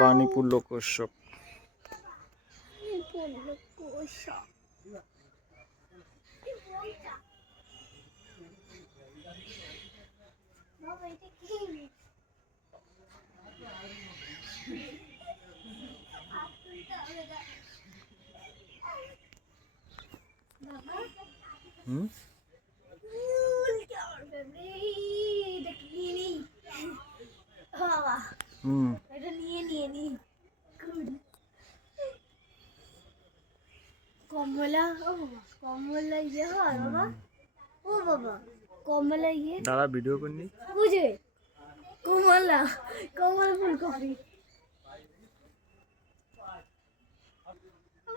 বাণীপুর লোকোৎসব। হুম হুম কমলা, ও বাবা কমলা ইয়ে হয় বাবা, ও বাবা কমলা ইয়ে দাঁড়া ভিডিও করনি। বুঝে কমলা, কমলা ফুলকপি।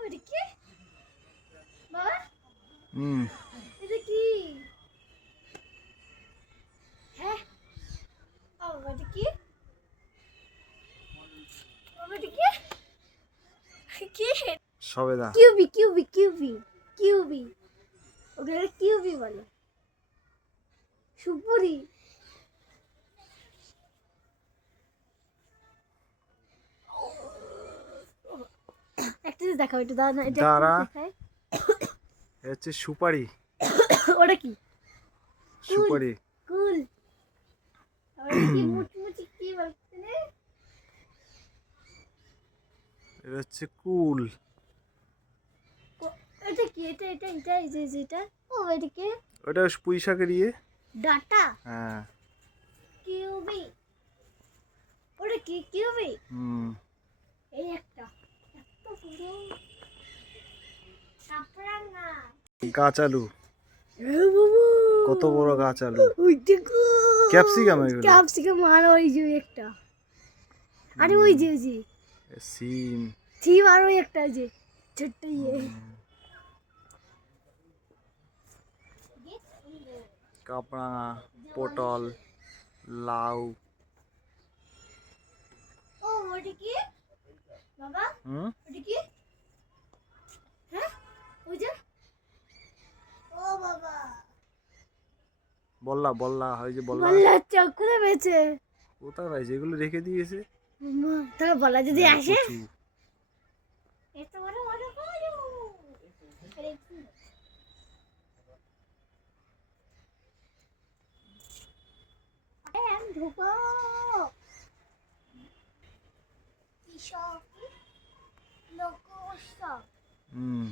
এটা কি বাবা? হুম এটা কি? হ্যাঁ বাবা এটা কি? বাবা এটা কি? কি? সবেদা। কিউবি কিউবি কিউবি কিউবি, ওকে কিউবি বলে। সুপুরি। একটা জিনিস দেখাও, একটু দাঁড়া না, এটা একটু দাঁড়া। দেখাই। এটা হচ্ছে সুপারি। ওটা কি? সুপারি। কুল। আর কি মুচমুচি কি বলতে রে? এটা হচ্ছে কুল। এটা কি? এটা এই যে যেটা, ও এটা কি? ওটা পুঁই শাকের ইয়ে। ডাটা। হ্যাঁ। কিউবি। ওটা কি কিউবি? হুম এই একটা এত বড় সাপরাঙ্গা। গাছ আলু। এ বাবা, কত বড় গাছ আলু। ওই দেখো ক্যাপসিকাম এগুলো। ক্যাপসিকাম আর ওই যে একটা, আরে ওই যে সিম। থিম আর ওই একটা যে ছোট্ট ইয়ে। কাপড়াঙা, পটল, লাউ। ও ওটা কি বাবা? হুম ওটা কি? হ্যাঁ ওই যে, ও বাবা বললা বললা ওই যে বললা। বললা চক্করে বেচে। কোথায় পাইছে এগুলো রেখে দিয়েছে। তাহলে বলা যদি আসে কচু। এত বড় বড় বড় ঢুকো কৃষক লোক উৎসব। হুম